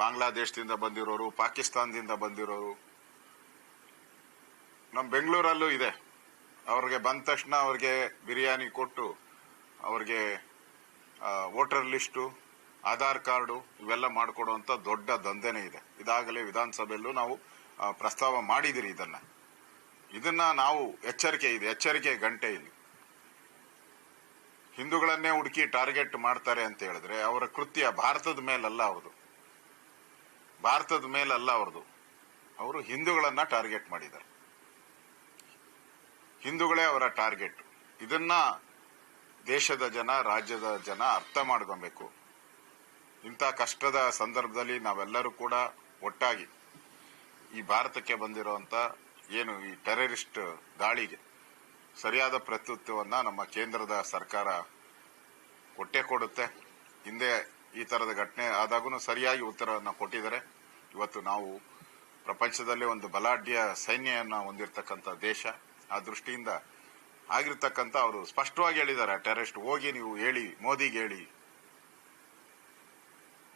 ಬಾಂಗ್ಲಾದೇಶದಿಂದ ಬಂದಿರೋರು, ಪಾಕಿಸ್ತಾನದಿಂದ ಬಂದಿರೋರು, ನಮ್ಮ ಬೆಂಗಳೂರಲ್ಲೂ ಇದೆ. ಅವ್ರಿಗೆ ಬಂದ ತಕ್ಷಣ ಅವ್ರಿಗೆ ಬಿರಿಯಾನಿ ಕೊಟ್ಟು ಅವ್ರಿಗೆ ವೋಟರ್ ಲಿಸ್ಟು, ಆಧಾರ್ ಕಾರ್ಡು ಇವೆಲ್ಲ ಮಾಡಿಕೊಡುವಂತ ದೊಡ್ಡ ದಂಧೆನೇ ಇದೆ. ಇದಾಗಲೇ ವಿಧಾನಸಭೆಯಲ್ಲೂ ನಾವು ಪ್ರಸ್ತಾವ ಮಾಡಿದಿರಿ. ಇದನ್ನ ನಾವು ಎಚ್ಚರಿಕೆ ಗಂಟೆ ಇಲ್ಲಿ ಹಿಂದೂಗಳನ್ನೇ ಹುಡುಕಿ ಟಾರ್ಗೆಟ್ ಮಾಡ್ತಾರೆ ಅಂತ ಹೇಳಿದ್ರೆ ಅವರ ಕೃತ್ಯ ಭಾರತದ ಮೇಲಲ್ಲ ಅವ್ರದ್ದು. ಅವರು ಹಿಂದೂಗಳನ್ನ ಟಾರ್ಗೆಟ್ ಮಾಡಿದ್ದಾರೆ. ಹಿಂದೂಗಳೇ ಅವರ ಟಾರ್ಗೆಟ್. ಇದನ್ನ ದೇಶದ ಜನ, ರಾಜ್ಯದ ಜನ ಅರ್ಥ ಮಾಡ್ಕೊಬೇಕು. ಇಂಥ ಕಷ್ಟದ ಸಂದರ್ಭದಲ್ಲಿ ನಾವೆಲ್ಲರೂ ಕೂಡ ಒಟ್ಟಾಗಿ ಈ ಭಾರತಕ್ಕೆ ಬಂದಿರುವಂತ ಏನು ಈ ಟೆರರಿಸ್ಟ್ ದಾಳಿಗೆ ಸರಿಯಾದ ಪ್ರತ್ಯುತ್ತರವನ್ನ ನಮ್ಮ ಕೇಂದ್ರದ ಸರ್ಕಾರ ಕೊಟ್ಟೇ ಕೊಡುತ್ತೆ. ಹಿಂದೆ ಈ ತರದ ಘಟನೆ ಆದಾಗೂ ಸರಿಯಾಗಿ ಉತ್ತರವನ್ನು ಕೊಟ್ಟಿದ್ದಾರೆ. ಇವತ್ತು ನಾವು ಪ್ರಪಂಚದಲ್ಲೇ ಒಂದು ಬಲಾಢ್ಯ ಸೈನ್ಯವನ್ನು ಹೊಂದಿರತಕ್ಕಂಥ ದೇಶ. ಆ ದೃಷ್ಟಿಯಿಂದ ಆಗಿರ್ತಕ್ಕಂಥ ಅವರು ಸ್ಪಷ್ಟವಾಗಿ ಹೇಳಿದ್ದಾರೆ, ಟೆರರಿಸ್ಟ್ ಹೋಗಿ ನೀವು ಹೇಳಿ, ಮೋದಿಗೆ ಹೇಳಿ.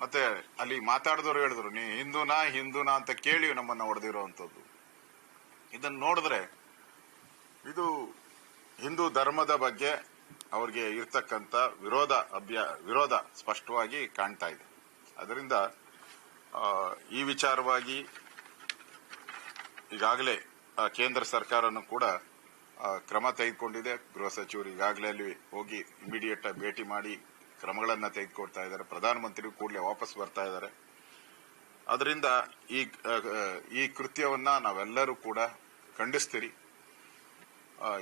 ಮತ್ತೆ ಅಲ್ಲಿ ಮಾತಾಡಿದವರು ಹೇಳಿದ್ರು, ನೀ ಹಿಂದೂನಾ ಅಂತ ಕೇಳಿ ನಮ್ಮನ್ನ ಹೊಡೆದಿರುವಂತದ್ದು. ಇದನ್ನ ನೋಡಿದ್ರೆ ಇದು ಹಿಂದೂ ಧರ್ಮದ ಬಗ್ಗೆ ಅವ್ರಿಗೆ ಇರ್ತಕ್ಕಂಥ ವಿರೋಧ ಸ್ಪಷ್ಟವಾಗಿ ಕಾಣ್ತಾ ಇದೆ. ಅದರಿಂದ ಈ ವಿಚಾರವಾಗಿ ಈಗಾಗಲೇ ಕೇಂದ್ರ ಸರ್ಕಾರನು ಕೂಡ ಕ್ರಮ ತೆಗೆದುಕೊಂಡಿದೆ. ಗೃಹ ಸಚಿವರು ಈಗಾಗಲೇ ಅಲ್ಲಿ ಹೋಗಿ ಇಮಿಡಿಯೇಟ್ ಆಗಿ ಭೇಟಿ ಮಾಡಿ ಕ್ರಮಗಳನ್ನ ತೆಗೆದುಕೊಳ್ತಾ ಇದ್ದಾರೆ. ಪ್ರಧಾನಮಂತ್ರಿ ಕೂಡಲೇ ವಾಪಸ್ ಬರ್ತಾ ಇದ್ದಾರೆ. ಅದರಿಂದ ಈ ಕೃತ್ಯವನ್ನ ನಾವೆಲ್ಲರೂ ಕೂಡ ಖಂಡಿಸ್ತೀರಿ.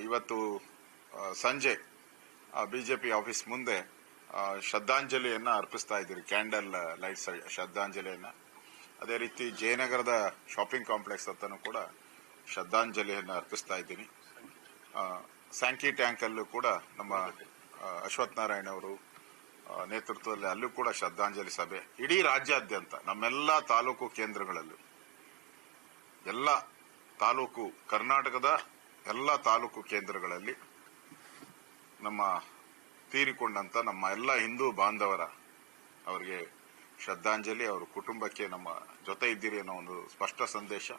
ಇವತ್ತು ಸಂಜೆ ಬಿಜೆಪಿ ಆಫೀಸ್ ಮುಂದೆ ಶ್ರದ್ಧಾಂಜಲಿಯನ್ನ ಅರ್ಪಿಸ್ತಾ ಇದ್ದೀರಿ, ಕ್ಯಾಂಡಲ್ ಲೈಟ್ ಶ್ರದ್ಧಾಂಜಲಿಯನ್ನ. ಅದೇ ರೀತಿ ಜಯನಗರದ ಶಾಪಿಂಗ್ ಕಾಂಪ್ಲೆಕ್ಸ್ ಹತ್ತನೂ ಕೂಡ ಶ್ರದ್ಧಾಂಜಲಿಯನ್ನ ಅರ್ಪಿಸ್ತಾ ಇದ್ದೀನಿ. ಸ್ಯಾಂಕಿ ಟ್ಯಾಂಕ್ ಅಲ್ಲೂ ಕೂಡ ನಮ್ಮ ಅಶ್ವಥ್ ನಾರಾಯಣ ಅವರು ನೇತೃತ್ವದಲ್ಲಿ ಅಲ್ಲೂ ಕೂಡ ಶ್ರದ್ಧಾಂಜಲಿ ಸಭೆ. ಇಡೀ ರಾಜ್ಯಾದ್ಯಂತ ನಮ್ಮೆಲ್ಲ ತಾಲೂಕು ಕೇಂದ್ರಗಳಲ್ಲೂ, ಕರ್ನಾಟಕದ ಎಲ್ಲ ತಾಲೂಕು ಕೇಂದ್ರಗಳಲ್ಲಿ ನಮ್ಮ ತೀರಿಕೊಂಡಂತ ನಮ್ಮ ಎಲ್ಲ ಹಿಂದೂ ಬಾಂಧವರ ಅವರಿಗೆ ಶ್ರದ್ಧಾಂಜಲಿ, ಅವರ ಕುಟುಂಬಕ್ಕೆ ನಮ್ಮ ಜೊತೆ ಇದ್ದೀರಿ ಅನ್ನೋ ಒಂದು ಸ್ಪಷ್ಟ ಸಂದೇಶ.